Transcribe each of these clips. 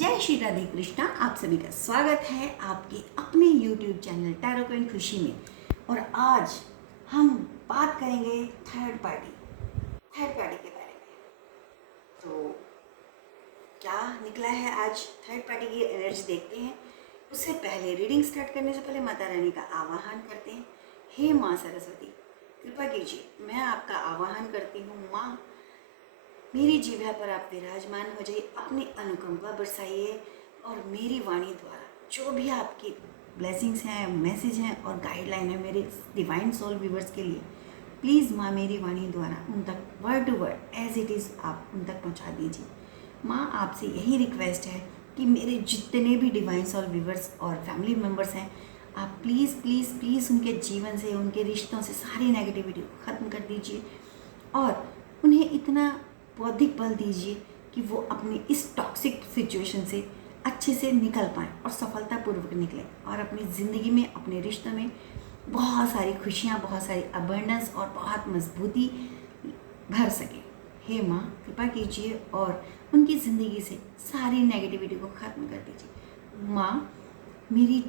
जय श्री राधे कृष्णा। आप सभी का स्वागत है आपके अपने YouTube चैनल टैरो क्वीन खुशी में। और आज हम बात करेंगे थर्ड पार्टी के बारे में। तो क्या निकला है आज थर्ड पार्टी की एनर्जी देखते हैं। उससे पहले रीडिंग स्टार्ट करने से पहले माता रानी का आवाहन करते हैं। हे माँ सरस्वती, कृपा कीजिए, मैं आपका आवाहन करती हूँ। माँ, मेरी जिह्वा पर आप विराजमान हो जाइए, अपनी अनुकंपा बरसाइए और मेरी वाणी द्वारा जो भी आपकी ब्लेसिंग्स हैं, मैसेज हैं और गाइडलाइन है मेरे डिवाइन सोल व्यूवर्स के लिए, प्लीज़ माँ मेरी वाणी द्वारा उन तक word to word as it is आप उन तक पहुँचा दीजिए। माँ, आपसे यही रिक्वेस्ट है कि मेरे जितने भी डिवाइन सोल व्यूवर्स और फैमिली मेम्बर्स हैं, आप प्लीज़ प्लीज़ प्लीज़ उनके जीवन से, उनके रिश्तों से सारी नेगेटिविटी को ख़त्म कर दीजिए और उन्हें इतना बौद्धिक बल दीजिए कि वो अपनी इस टॉक्सिक सिचुएशन से अच्छे से निकल पाएँ और सफलतापूर्वक निकलें और अपनी ज़िंदगी में, अपने रिश्तों में बहुत सारी खुशियाँ, बहुत सारी अबंडेंस और बहुत मजबूती भर सके। हे माँ, कृपा कीजिए और उनकी ज़िंदगी से सारी नेगेटिविटी को ख़त्म कर दीजिए। माँ, मेरी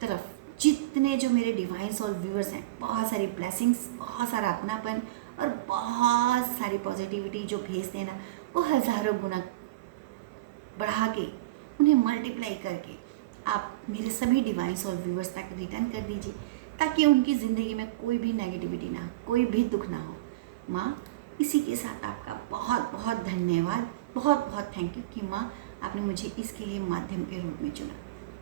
तरफ जितने जो मेरे डिवाइन सोल व्यूअर्स हैं, बहुत सारी ब्लेसिंग्स, बहुत सारा अपनापन और बहुत सारी पॉजिटिविटी जो भेजते हैं ना, वो हज़ारों गुना बढ़ा के उन्हें मल्टीप्लाई करके आप मेरे सभी डिवाइन सोल व्यूअर्स तक रिटर्न कर दीजिए, ताकि उनकी ज़िंदगी में कोई भी नेगेटिविटी ना हो, कोई भी दुख ना हो। माँ, इसी के साथ आपका बहुत बहुत धन्यवाद, बहुत बहुत थैंक यू कि माँ आपने मुझे इसके लिए माध्यम के रूप में चुना।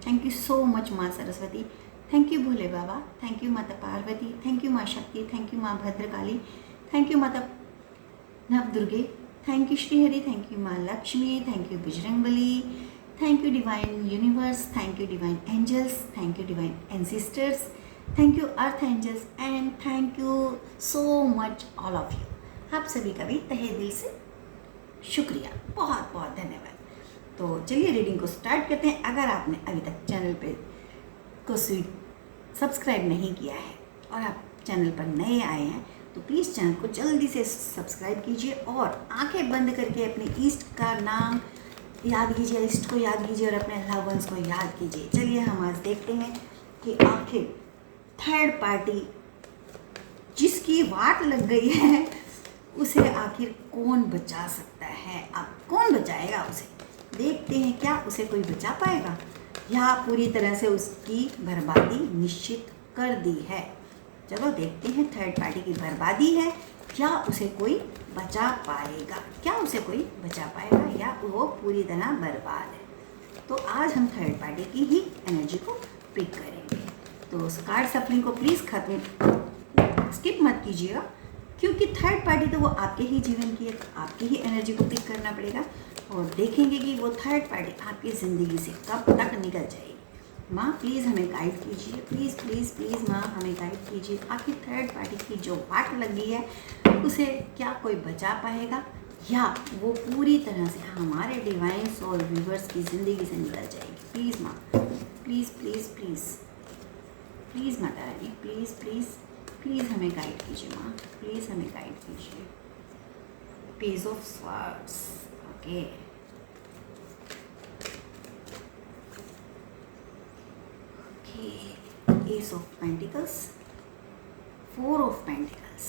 थैंक यू सो मच माँ Saraswati, thank you Bhole Baba, thank you माता पार्वती, थैंक यू माँ शक्ति, थैंक यू माँ भद्रकाली, थैंक यू माता नव दुर्गे, thank you Shri Hari, thank you माँ Lakshmi, thank you Bajrangbali, thank you divine universe, thank you divine angels, thank you divine ancestors, thank you earth angels and thank you so much all of you. आप सभी का भी तहे दिल से शुक्रिया, बहुत बहुत धन्यवाद। तो चलिए रीडिंग को स्टार्ट करते हैं। अगर आपने अभी तक चैनल पे को सब्सक्राइब नहीं किया है और आप चैनल पर नए आए हैं तो प्लीज़ चैनल को जल्दी से सब्सक्राइब कीजिए और आंखें बंद करके अपने ईस्ट का नाम याद कीजिए, ईस्ट को याद कीजिए और अपने लव वंस को याद कीजिए। चलिए हम आज देखते हैं कि आखिर थर्ड पार्टी जिसकी वाट लग गई है उसे आखिर कौन बचा सकता है। अब कौन बचाएगा उसे, देखते हैं। क्या उसे कोई बचा पाएगा या पूरी तरह से उसकी बर्बादी निश्चित कर दी है। चलो देखते हैं, थर्ड पार्टी की बर्बादी है, क्या उसे कोई बचा पाएगा, क्या उसे कोई बचा पाएगा या वो पूरी तरह बर्बाद है। तो आज हम थर्ड पार्टी की ही एनर्जी को पिक करेंगे। तो कार्ड सफलिंग को प्लीज़ स्किप मत कीजिएगा, क्योंकि थर्ड पार्टी तो वो आपके ही जीवन की है, तो आपकी ही एनर्जी को पिक करना पड़ेगा और देखेंगे कि वो थर्ड पार्टी आपकी ज़िंदगी से कब तक निकल जाएगी। माँ प्लीज़ हमें गाइड कीजिए, प्लीज़ प्लीज़ प्लीज़ माँ हमें गाइड कीजिए। आखिर थर्ड पार्टी की जो वाट लगी है उसे क्या कोई बचा पाएगा या वो पूरी तरह से हमारे डिवाइन सोल व्यूवर्स की ज़िंदगी से निकल जाएगी। प्लीज़ माँ, please please please please Mata Rani, please please please हमें गाइड कीजिए माँ, प्लीज़ हमें गाइड कीजिए। Page of swords, okay, Ace of Pentacles, Four of Pentacles,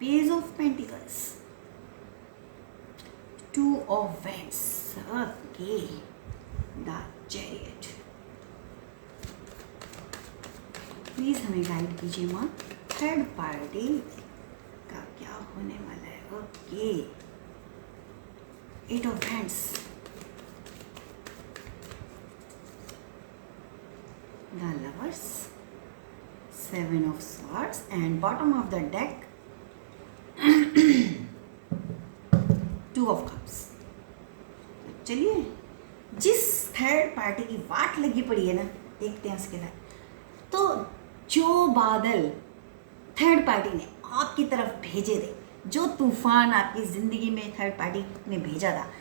Page of Pentacles, Two of Wands, okay, the Chariot। Please हमें guide कीजिए माँ, third party का क्या होने वाला है। Okay, eight of hands, the lovers, seven of swords and bottom of the deck two of cups। चलिए, जिस थर्ड पार्टी की वाट लगी पड़ी है ना, देखते हैं उसके साथ। तो जो बादल थर्ड पार्टी ने आपकी तरफ भेजे थे, जो तूफान आपकी ज़िंदगी में थर्ड पार्टी ने भेजा था,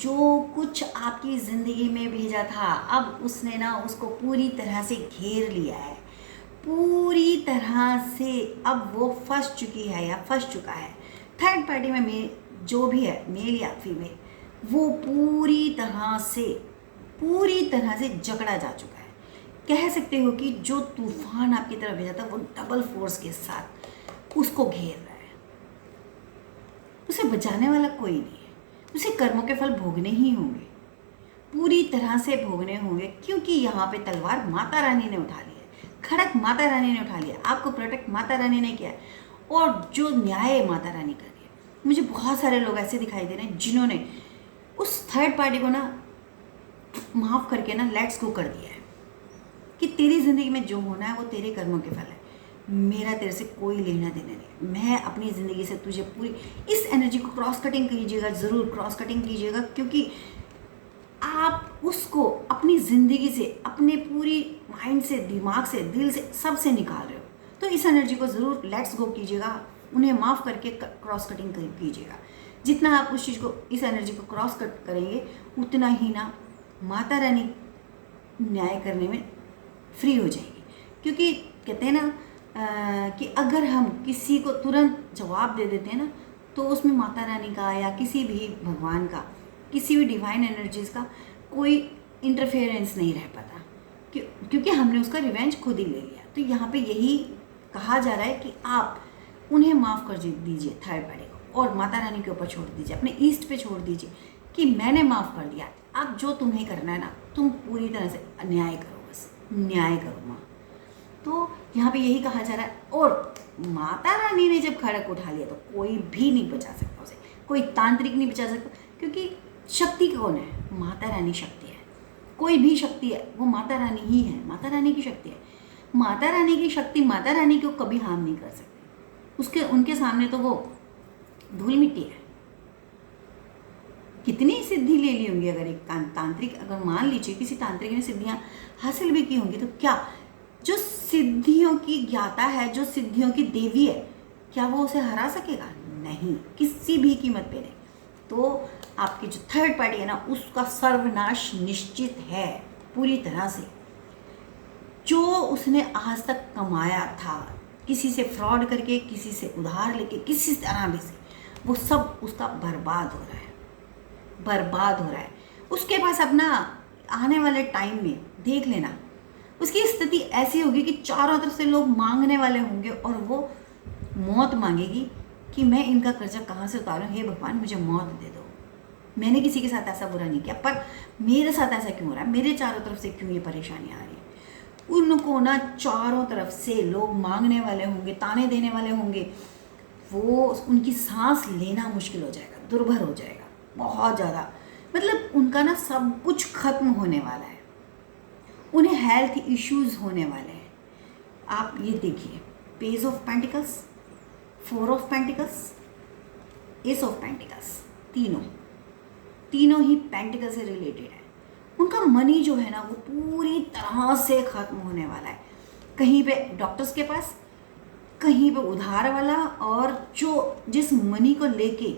जो कुछ आपकी ज़िंदगी में भेजा था, अब उसने ना उसको पूरी तरह से घेर लिया है, पूरी तरह से अब वो फंस चुकी है या फंस चुका है। थर्ड पार्टी में जो भी है, मेल या फीमेल, वो पूरी तरह से जकड़ा जा चुका है। कह सकते हो कि जो तूफान आपकी तरफ भेजा था वो डबल फोर्स के साथ उसको घेर रहा है। उसे बचाने वाला कोई नहीं है। उसे कर्मों के फल भोगने ही होंगे, पूरी तरह से भोगने होंगे, क्योंकि यहाँ पे तलवार माता रानी ने उठा ली है, खड़क माता रानी ने उठा लिया, आपको प्रोटेक्ट माता रानी ने किया है, और जो न्याय माता रानी कर रही है। मुझे बहुत सारे लोग ऐसे दिखाई दे रहे हैं जिन्होंने उस थर्ड पार्टी को ना माफ़ करके ना लेट्स गो कर दिया है कि तेरी ज़िंदगी में जो होना है वो तेरे कर्मों के फल है, मेरा तेरे से कोई लेना देना नहीं। मैं अपनी ज़िंदगी से तुझे पूरी इस एनर्जी को क्रॉस कटिंग कीजिएगा, ज़रूर क्रॉस कटिंग कीजिएगा, क्योंकि आप उसको अपनी ज़िंदगी से, अपने पूरी माइंड से, दिमाग से, दिल से, सब से निकाल रहे हो। तो इस एनर्जी को ज़रूर लेट्स गो कीजिएगा, उन्हें माफ़ करके क्रॉस कटिंग कीजिएगा। जितना आप उस चीज़ को, इस एनर्जी को क्रॉस कट करेंगे, उतना ही ना माता रानी न्याय करने में फ्री हो जाएगी। क्योंकि कहते हैं ना कि अगर हम किसी को तुरंत जवाब दे देते हैं ना, तो उसमें माता रानी का या किसी भी भगवान का, किसी भी डिवाइन एनर्जीज़ का कोई इंटरफेरेंस नहीं रह पाता, क्योंकि हमने उसका रिवेंज खुद ही ले लिया। तो यहाँ पे यही कहा जा रहा है कि आप उन्हें माफ़ कर दीजिए, थर्ड पार्टी को, और माता रानी के ऊपर छोड़ दीजिए, अपने ईस्ट पे छोड़ दीजिए कि मैंने माफ़ कर दिया, अब जो तुम्हें करना है ना, तुम पूरी तरह से न्याय करो, बस न्याय करो माँ। तो यहाँ पे यही कहा जा रहा है। और माता रानी ने जब खड़क उठा लिया तो कोई भी नहीं बचा सकता उसे, कोई तांत्रिक नहीं बचा सकता, क्योंकि शक्ति कौन है? माता रानी शक्ति है। कोई भी शक्ति है वो माता रानी ही है, माता रानी की शक्ति है। माता रानी की शक्ति माता रानी को कभी हार्म नहीं कर सकती, उनके सामने तो वो धूल मिट्टी है। कितनी सिद्धि ले ली होंगी अगर एक तांत्रिक, अगर मान लीजिए किसी तांत्रिक ने सिद्धियाँ हासिल भी की होंगी, तो क्या जो सिद्धियों की ज्ञाता है, जो सिद्धियों की देवी है, क्या वो उसे हरा सकेगा? नहीं, किसी भी कीमत पे नहीं। तो आपकी जो थर्ड पार्टी है ना, उसका सर्वनाश निश्चित है पूरी तरह से। जो उसने आज तक कमाया था, किसी से फ्रॉड करके, किसी से उधार लेके, किसी तरह भी से, वो सब उसका बर्बाद हो रहा है, बर्बाद हो रहा है। उसके पास अपना आने वाले टाइम में देख लेना, उसकी स्थिति ऐसी होगी कि चारों तरफ से लोग मांगने वाले होंगे, और वो मौत मांगेगी कि मैं इनका कर्जा कहाँ से उतारूं, हे भगवान मुझे मौत दे दो, मैंने किसी के साथ ऐसा बुरा नहीं किया, पर मेरे साथ ऐसा क्यों हो रहा है, मेरे चारों तरफ से क्यों ये परेशानी आ रही है। उनको ना चारों तरफ से लोग मांगने वाले होंगे, ताने देने वाले होंगे, वो उनकी सांस लेना मुश्किल हो जाएगा, दुर्भर हो जाएगा बहुत ज़्यादा। मतलब उनका ना सब कुछ खत्म होने वाला है, उन्हें हेल्थ इश्यूज होने वाले हैं। आप ये देखिए, page of pentacles, 4 of pentacles, S of pentacles, तीनों ही पेंटिकल से रिलेटेड है। उनका मनी जो है ना, वो पूरी तरह से ख़त्म होने वाला है। कहीं पे डॉक्टर्स के पास, कहीं पे उधार वाला, और जो जिस मनी को लेके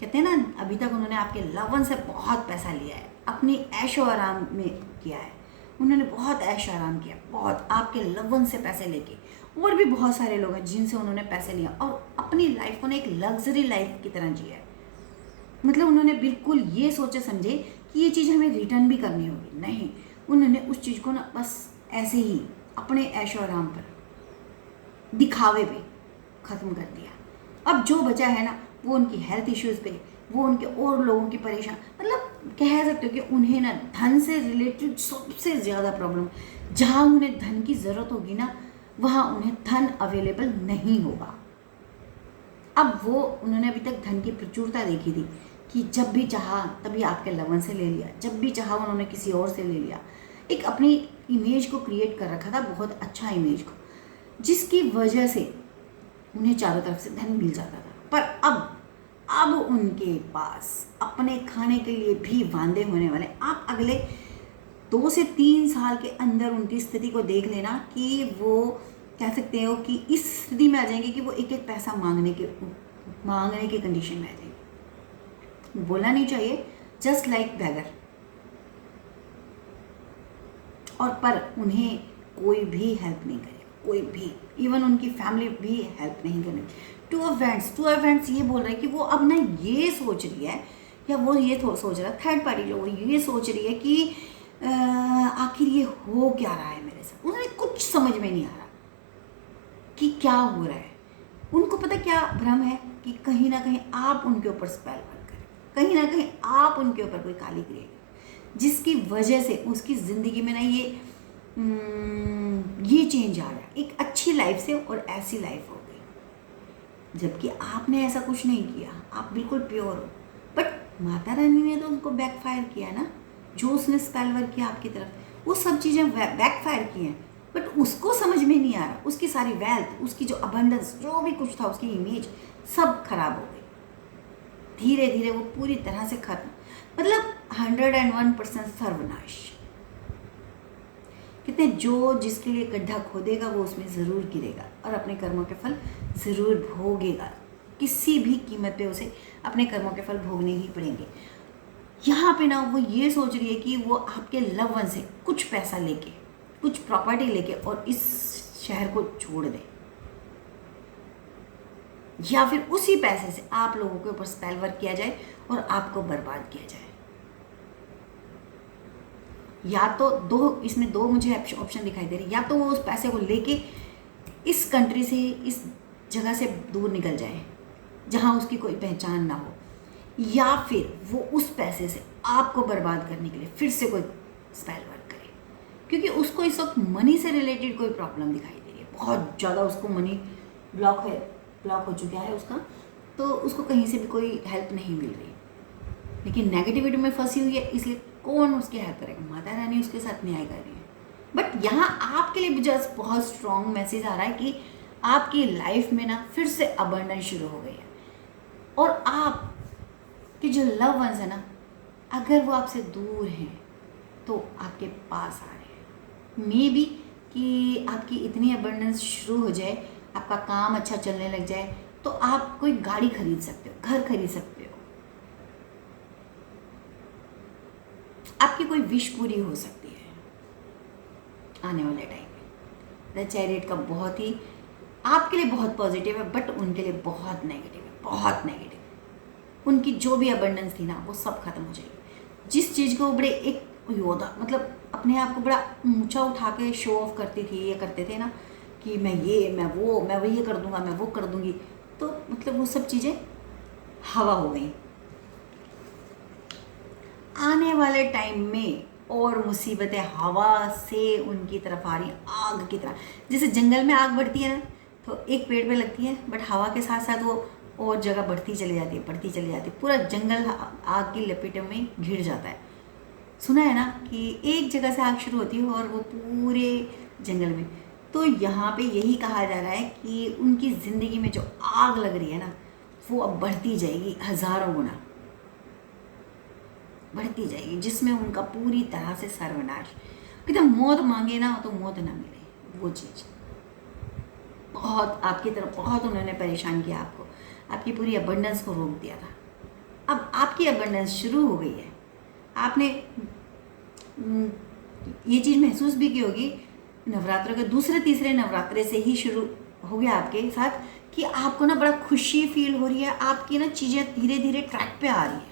कहते हैं ना, अभी तक उन्होंने आपके लवन से बहुत पैसा लिया है, अपनी ऐशो आराम में किया है, उन्होंने बहुत ऐशो आराम किया, बहुत आपके लवन से पैसे लेके। और भी बहुत सारे लोग हैं जिनसे उन्होंने पैसे लिया और अपनी लाइफ को ना एक लग्जरी लाइफ की तरह जिया है। मतलब उन्होंने बिल्कुल ये सोचे समझे कि ये चीज़ हमें रिटर्न भी करनी होगी, नहीं, उन्होंने उस चीज़ को ना बस ऐसे ही अपने ऐशो आराम पर, दिखावे पे ख़त्म कर दिया। अब जो बचा है ना, वो उनकी हेल्थ इश्यूज़ पे, वो उनके और लोगों की परेशान, मतलब कह सकते हो कि उन्हें ना धन से रिलेटेड सबसे ज़्यादा प्रॉब्लम, जहाँ उन्हें धन की ज़रूरत होगी ना, वहाँ उन्हें धन अवेलेबल नहीं होगा। अब वो उन्होंने अभी तक धन की प्रचुरता देखी थी कि जब भी चाहा तभी आपके लवन से ले लिया, जब भी चाहा उन्होंने किसी और से ले लिया, एक अपनी इमेज को क्रिएट कर रखा था, बहुत अच्छा इमेज को, जिसकी वजह से उन्हें चारों तरफ से धन मिल जाता था। पर अब उनके पास अपने खाने के लिए भी वांदे होने वाले। आप अगले 2 से 3 साल के अंदर उनकी स्थिति को देख लेना कि वो कह सकते हो कि इस स्थिति में आ जाएंगे कि वो एक एक पैसा मांगने के कंडीशन में आ जाएंगे। बोलना नहीं चाहिए, जस्ट लाइक बैगर। और पर उन्हें कोई भी हेल्प नहीं करेगा, कोई भी, इवन उनकी फैमिली भी हेल्प नहीं करेगी। टू ऑफ वैंड्स ये बोल रहा है कि वो अब ना ये सोच रही है या वो ये सोच रहा है, थर्ड पार्टी जो वो ये सोच रही है कि आखिर ये हो क्या रहा है मेरे साथ, उन्हें कुछ समझ में नहीं आ रहा कि क्या हो रहा है। उनको पता क्या भ्रम है कि कहीं ना कहीं आप उनके ऊपर स्पेल वर्क करें, कहीं ना कहीं आप उनके ऊपर कोई काली करिएगा, जिसकी वजह से उसकी ज़िंदगी में ना ये चेंज आ गया, एक अच्छी लाइफ से और ऐसी लाइफ हो गई, जबकि आपने ऐसा कुछ नहीं किया, आप बिल्कुल प्योर हो। बट माता रानी ने तो उनको बैकफायर किया ना, जो उसने स्पेल वर्क किया आपकी तरफ, वो सब चीज़ें बैकफायर की हैं, बट उसको समझ में नहीं आ रहा, उसकी सारी वेल्थ, उसकी जो अबंडेंस, जो भी कुछ था, उसकी इमेज सब खराब हो गई। धीरे धीरे वो पूरी तरह से खत्म, मतलब 101% सर्वनाश। कहते हैं जो जिसके लिए गड्ढा खोदेगा वो उसमें ज़रूर गिरेगा और अपने कर्मों के फल ज़रूर भोगेगा, किसी भी कीमत पे उसे अपने कर्मों के फल भोगने ही पड़ेंगे। यहाँ पे ना वो ये सोच रही है कि वो आपके लव वन से कुछ पैसा लेके, कुछ प्रॉपर्टी लेके और इस शहर को छोड़ दे, या फिर उसी पैसे से आप लोगों के ऊपर स्पेल वर्क किया जाए और आपको बर्बाद किया जाए। या तो इसमें दो मुझे ऑप्शन दिखाई दे रहे, या तो वो उस पैसे को लेके इस कंट्री से, इस जगह से दूर निकल जाए जहाँ उसकी कोई पहचान ना हो, या फिर वो उस पैसे से आपको बर्बाद करने के लिए फिर से कोई स्पेल वर्क करे, क्योंकि उसको इस वक्त मनी से रिलेटेड कोई प्रॉब्लम दिखाई दे रही है, बहुत ज़्यादा उसको मनी ब्लॉक हो चुका है उसका, तो उसको कहीं से भी कोई हेल्प नहीं मिल रही, लेकिन नेगेटिविटी में फंसी हुई है, इसलिए कौन उसकी हेल्प करेगा, माता रानी उसके साथ न्याय कर रही है। बट यहाँ आपके लिए जस्ट बहुत स्ट्रॉन्ग मैसेज आ रहा है कि आपकी लाइफ में ना फिर से अबंडेंस शुरू हो गई है, और आप कि जो लव वंस है ना, अगर वो आपसे दूर हैं तो आपके पास आ रहे हैं। मे बी कि आपकी इतनी अबंडेंस शुरू हो जाए, आपका काम अच्छा चलने लग जाए, तो आप कोई गाड़ी खरीद सकते हो, घर खरीद सकते हो, आपकी कोई विश पूरी हो सकती है आने वाले टाइम में। द चैरियट का बहुत ही आपके लिए बहुत पॉजिटिव है, बट उनके लिए बहुत नेगेटिव है, बहुत नेगेटिव। उनकी जो भी अबंडेंस थी ना, वो सब खत्म हो जाएगी। जिस चीज़ को बड़े एक योद्धा, मतलब अपने आप को बड़ा ऊंचा उठा के शो ऑफ करती थी, ये करते थे ना कि मैं ये, मैं वो ये कर दूंगा, मैं वो कर दूंगी, तो मतलब वो सब चीज़ें हवा हो गई। आने वाले टाइम में और मुसीबतें हवा से उनकी तरफ आ रही, आग की तरह। जैसे जंगल में आग बढ़ती है ना, तो एक पेड़ पे लगती है, बट हवा के साथ साथ वो और जगह बढ़ती चली जाती है, पूरा जंगल आग की लपेटों में घिर जाता है। सुना है ना कि एक जगह से आग शुरू होती है और वो पूरे जंगल में। तो यहाँ पे यही कहा जा रहा है कि उनकी ज़िंदगी में जो आग लग रही है ना, वो अब बढ़ती जाएगी, हज़ारों गुना बढ़ती जाएगी, जिसमें उनका पूरी तरह से सर्वनाश। कहते मौत मांगे ना तो मौत ना मिले, वो चीज़ बहुत आपकी तरफ, बहुत उन्होंने परेशान किया आपको, आपकी पूरी अबंडेंस को रोक दिया था। अब आपकी अबंडेंस शुरू हो गई है। आपने ये चीज़ महसूस भी की होगी, नवरात्रों के दूसरे तीसरे नवरात्रे से ही शुरू हो गया आपके साथ कि आपको ना बड़ा खुशी फील हो रही है, आपकी ना चीज़ें धीरे धीरे ट्रैक पे आ रही है।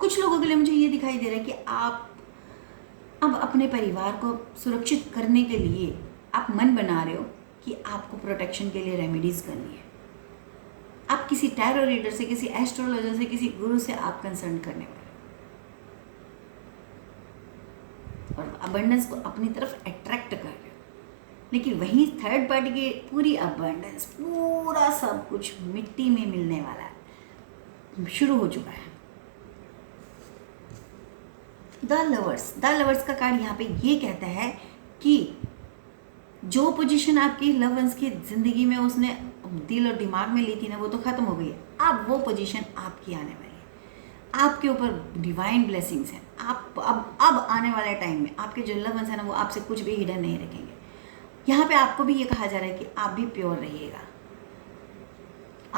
कुछ लोगों के लिए मुझे ये दिखाई दे रहा है कि आप अब अपने परिवार को सुरक्षित करने के लिए आप मन बना रहे हो कि आपको प्रोटेक्शन के लिए रेमेडीज़ करनी है। आप किसी टैरो रीडर से, किसी एस्ट्रोलॉजर से, किसी गुरु से आप कंसर्न करने वाले हो और अबंडेंस को अपनी तरफ अट्रैक्ट कर रहे हो। लेकिन वहीं थर्ड पार्टी की पूरी अबंडेंस, पूरा सब कुछ मिट्टी में मिलने वाला है, शुरू हो चुका है। द लवर्स का कार्ड यहाँ पे ये कहता है कि जो पोजीशन आपकी लव वंस की ज़िंदगी में उसने दिल और दिमाग में ली थी ना, वो तो ख़त्म हो गई है। अब वो पोजीशन आपकी आने वाली है, आपके ऊपर डिवाइन ब्लेसिंग्स हैं। आप अब आने वाले टाइम में आपके जो लव वंस हैं ना, वो आपसे कुछ भी हिडन नहीं रखेंगे। यहाँ पे आपको भी ये कहा जा रहा है कि आप भी प्योर रहिएगा।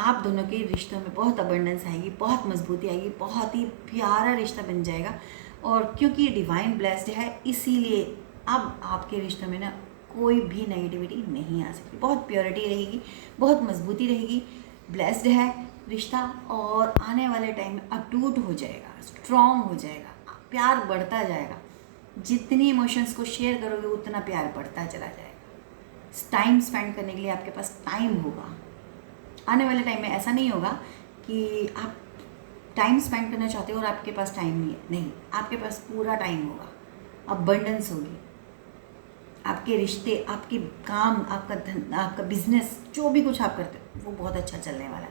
आप दोनों के रिश्तों में बहुत अबंडेंस आएगी, बहुत मजबूती आएगी, बहुत ही प्यारा रिश्ता बन जाएगा। और क्योंकि ये डिवाइन ब्लेस्ड है, इसीलिए अब आपके रिश्तों में ना कोई भी नेगेटिविटी नहीं आ सकती। बहुत प्योरिटी रहेगी, बहुत मजबूती रहेगी, ब्लेस्ड है, रिश्ता और आने वाले टाइम में अटूट हो जाएगा, स्ट्रॉन्ग हो जाएगा, प्यार बढ़ता जाएगा। जितनी इमोशंस को शेयर करोगे उतना प्यार बढ़ता चला जाएगा। टाइम स्पेंड करने के लिए आपके पास टाइम होगा। आने वाले टाइम में ऐसा नहीं होगा कि आप टाइम स्पेंड करना चाहते हो और आपके पास टाइम नहीं है, नहीं, आपके पास पूरा टाइम होगा, अबंडेंस होगी। आपके रिश्ते, आपके काम, आपका धन, आपका बिजनेस, जो भी कुछ आप करते हो वो बहुत अच्छा चलने वाला है,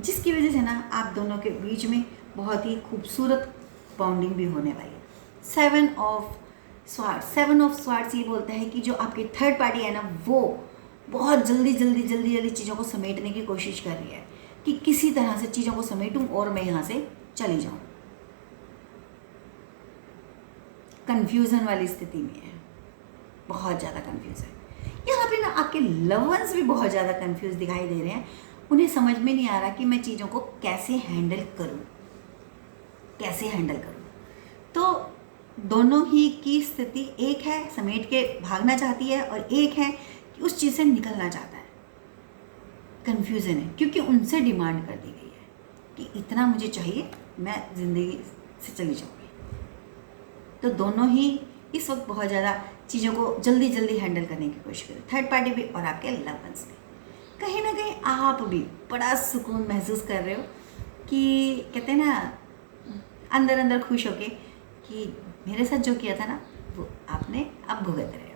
जिसकी वजह से ना आप दोनों के बीच में बहुत ही खूबसूरत बॉन्डिंग भी होने वाली है। 7 ऑफ स्वार्ड्स ये बोलता है कि जो आपकी थर्ड पार्टी है ना, वो बहुत जल्दी चीज़ों को समेटने की कोशिश कर रही है कि किसी तरह से चीज़ों को समेटूं और मैं यहाँ से चली जाऊं। कंफ्यूजन वाली स्थिति में है, बहुत ज़्यादा कंफ्यूजन। यहाँ पे ना आपके लवर्स भी बहुत ज़्यादा कंफ्यूज दिखाई दे रहे हैं। उन्हें समझ में नहीं आ रहा कि मैं चीज़ों को कैसे हैंडल करूँ। तो दोनों ही की स्थिति, एक है समेट के भागना चाहती है और एक है कि उस चीज़ से निकलना चाहता है। कन्फ्यूज़न है क्योंकि उनसे डिमांड कर दी गई है कि इतना मुझे चाहिए, मैं ज़िंदगी से चली जाऊँगी। तो दोनों ही इस वक्त बहुत ज़्यादा चीज़ों को जल्दी हैंडल करने की कोशिश करें, थर्ड पार्टी भी और आपके लव वंस भी। कहीं ना कहीं आप भी बड़ा सुकून महसूस कर रहे हो कि कहते हैं ना, अंदर खुश होके कि मेरे साथ जो किया था ना वो आपने अब भुगत रहे हो।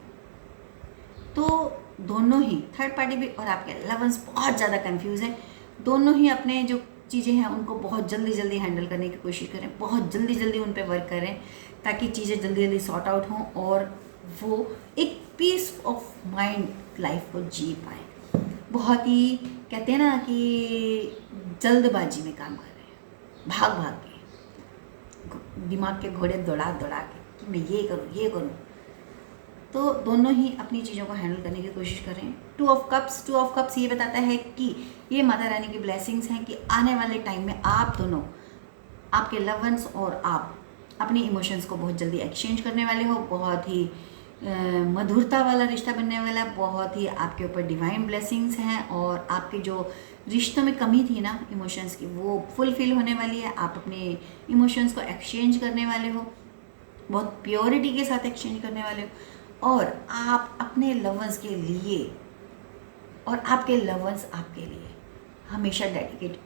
तो दोनों ही थर्ड पार्टी भी और आपके लवर्स बहुत ज़्यादा कंफ्यूज हैं। दोनों ही अपने जो चीज़ें हैं उनको बहुत जल्दी हैंडल करने की कोशिश करें, बहुत जल्दी उन पर वर्क करें ताकि चीज़ें जल्दी सॉर्ट आउट हों और वो एक पीस ऑफ माइंड लाइफ को जी पाएँ। बहुत ही कहते हैं ना कि जल्दबाजी में काम कर रहे हैं, भाग के दिमाग के घोड़े दौड़ा के कि मैं ये करूँ। तो दोनों ही अपनी चीज़ों को हैंडल करने की कोशिश करें। 2 ऑफ कप्स ये बताता है कि ये माता रानी की ब्लेसिंग्स हैं कि आने वाले टाइम में आप दोनों, आपके लव वंस और आप अपनी इमोशंस को बहुत जल्दी एक्सचेंज करने वाले हो। बहुत ही मधुरता वाला रिश्ता बनने वाला है, बहुत ही आपके ऊपर डिवाइन ब्लेसिंग्स हैं और आपके जो रिश्तों में कमी थी ना इमोशंस की, वो फुलफिल होने वाली है। आप अपने इमोशंस को एक्सचेंज करने वाले हो, बहुत प्योरिटी के साथ एक्सचेंज करने वाले हो और आप अपने लवर्स के लिए और आपके लवर्स आपके लिए हमेशा डेडिकेटेड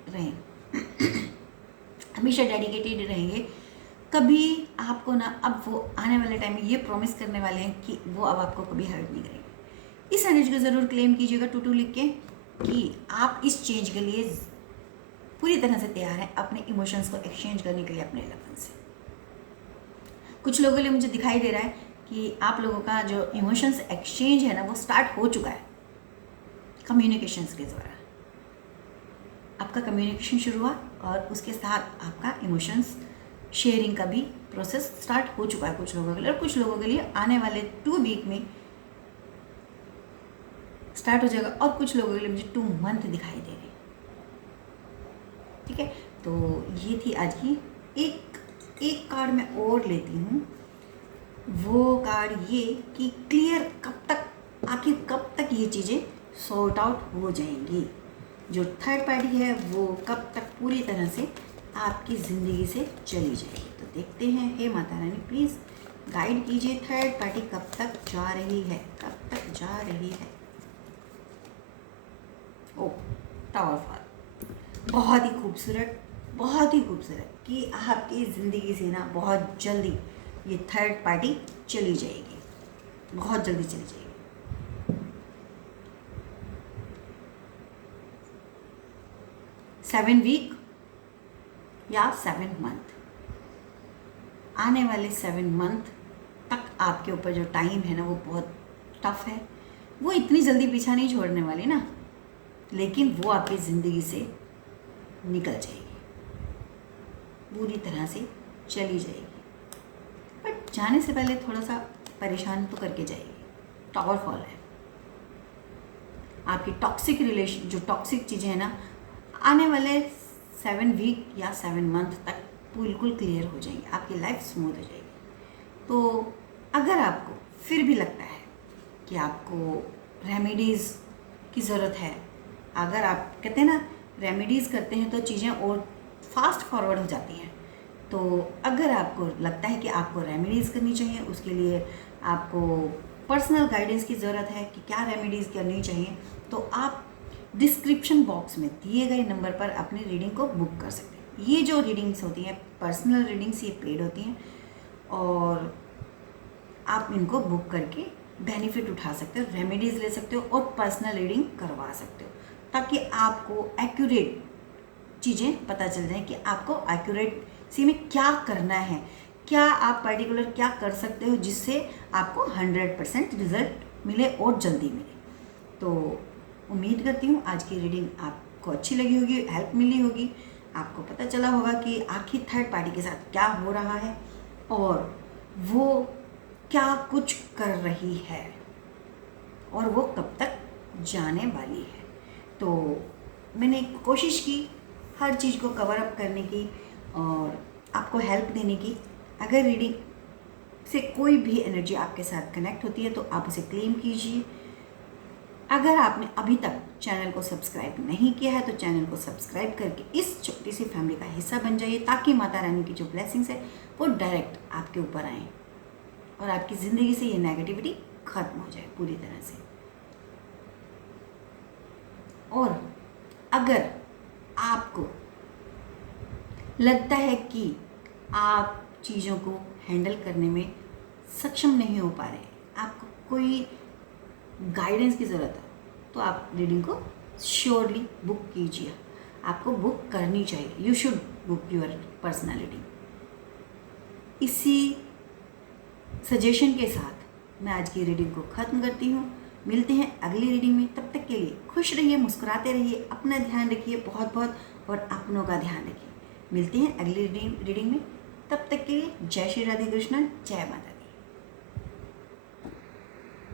रहेंगे। कभी आपको ना, अब वो आने वाले टाइम में ये प्रॉमिस करने वाले हैं कि वो अब आपको कभी हर्ट नहीं करेंगे। इस एनर्जी को ज़रूर क्लेम कीजिएगा 2 लिख के कि आप इस चेंज के लिए पूरी तरह से तैयार हैं, अपने इमोशंस को एक्सचेंज करने के लिए अपने लवन से। कुछ लोगों के लिए मुझे दिखाई दे रहा है कि आप लोगों का जो इमोशंस एक्सचेंज है ना वो स्टार्ट हो चुका है कम्युनिकेशंस के द्वारा। आपका कम्युनिकेशन शुरू हुआ और उसके साथ आपका इमोशंस शेयरिंग का भी प्रोसेस स्टार्ट हो चुका है कुछ लोगों के लिए, और कुछ लोगों के लिए आने वाले 2 वीक में स्टार्ट हो जाएगा और कुछ लोगों के लिए मुझे 2 मंथ दिखाई दे रहे हैं। ठीक है, तो ये थी आज की एक कार्ड मैं और लेती हूँ। वो कार्ड ये कि क्लियर आखिर कब तक ये चीज़ें सॉर्ट आउट हो जाएंगी। जो थर्ड पार्टी है वो कब तक पूरी तरह से आपकी ज़िंदगी से चली जाएगी। तो देखते हैं, हे माता रानी प्लीज़ गाइड कीजिए, थर्ड पार्टी कब तक जा रही है, ओ टावर फॉल, बहुत ही खूबसूरत कि आपकी ज़िंदगी से ना बहुत जल्दी ये थर्ड पार्टी चली जाएगी, बहुत जल्दी चली जाएगी। 7 वीक या 7 मंथ, आने वाले 7 मंथ तक आपके ऊपर जो टाइम है ना वो बहुत टफ है। वो इतनी जल्दी पीछा नहीं छोड़ने वाली ना, लेकिन वो आपकी ज़िंदगी से निकल जाएगी, पूरी तरह से चली जाएगी। बट जाने से पहले थोड़ा सा परेशान तो करके जाएगी। टावर फॉल है, आपकी टॉक्सिक रिलेशन, जो टॉक्सिक चीज़ें हैं ना, आने वाले 7 वीक या 7 मंथ तक बिल्कुल क्लियर हो जाएंगी, आपकी लाइफ स्मूथ हो जाएगी। तो अगर आपको फिर भी लगता है कि आपको रेमेडीज़ की ज़रूरत है, अगर आप कहते हैं ना रेमेडीज़ करते हैं तो चीज़ें और फास्ट फॉरवर्ड हो जाती हैं। तो अगर आपको लगता है कि आपको रेमेडीज़ करनी चाहिए, उसके लिए आपको पर्सनल गाइडेंस की ज़रूरत है कि क्या रेमेडीज़ करनी चाहिए, तो आप डिस्क्रिप्शन बॉक्स में दिए गए नंबर पर अपनी रीडिंग को बुक कर सकते हैं। ये जो रीडिंग्स होती हैं, पर्सनल रीडिंग्स, ये पेड होती हैं और आप इनको बुक करके बेनिफिट उठा सकते हो, रेमेडीज़ ले सकते हो और पर्सनल रीडिंग करवा सकते हो, ताकि आपको एक्यूरेट चीज़ें पता चल जाए कि आपको एक्यूरेसी में क्या करना है, क्या आप पर्टिकुलर क्या कर सकते हो जिससे आपको 100% रिजल्ट मिले और जल्दी मिले। तो उम्मीद करती हूँ आज की रीडिंग आपको अच्छी लगी होगी, हेल्प मिली होगी, आपको पता चला होगा कि आखिर थर्ड पार्टी के साथ क्या हो रहा है और वो क्या कुछ कर रही है और वो कब तक जाने वाली है। तो मैंने कोशिश की हर चीज़ को कवर अप करने की और आपको हेल्प देने की। अगर रीडिंग से कोई भी एनर्जी आपके साथ कनेक्ट होती है तो आप उसे क्लेम कीजिए। अगर आपने अभी तक चैनल को सब्सक्राइब नहीं किया है तो चैनल को सब्सक्राइब करके इस छोटी सी फैमिली का हिस्सा बन जाइए, ताकि माता रानी की जो ब्लेसिंग्स है वो डायरेक्ट आपके ऊपर आए और आपकी ज़िंदगी से ये नेगेटिविटी ख़त्म हो जाए पूरी तरह से। और अगर आपको लगता है कि आप चीज़ों को हैंडल करने में सक्षम नहीं हो पा रहे, आपको कोई गाइडेंस की ज़रूरत है, तो आप रीडिंग को श्योरली बुक कीजिए। आपको बुक करनी चाहिए, you should book your personal reading. इसी सजेशन के साथ मैं आज की रीडिंग को ख़त्म करती हूँ। मिलते हैं अगली रीडिंग में, तब तक के लिए खुश रहिए, मुस्कुराते रहिए, अपना ध्यान रखिए बहुत बहुत और अपनों का ध्यान रखिए। मिलते हैं अगली रीडिंग में, तब तक के लिए जय श्री राधे कृष्ण, जय माता।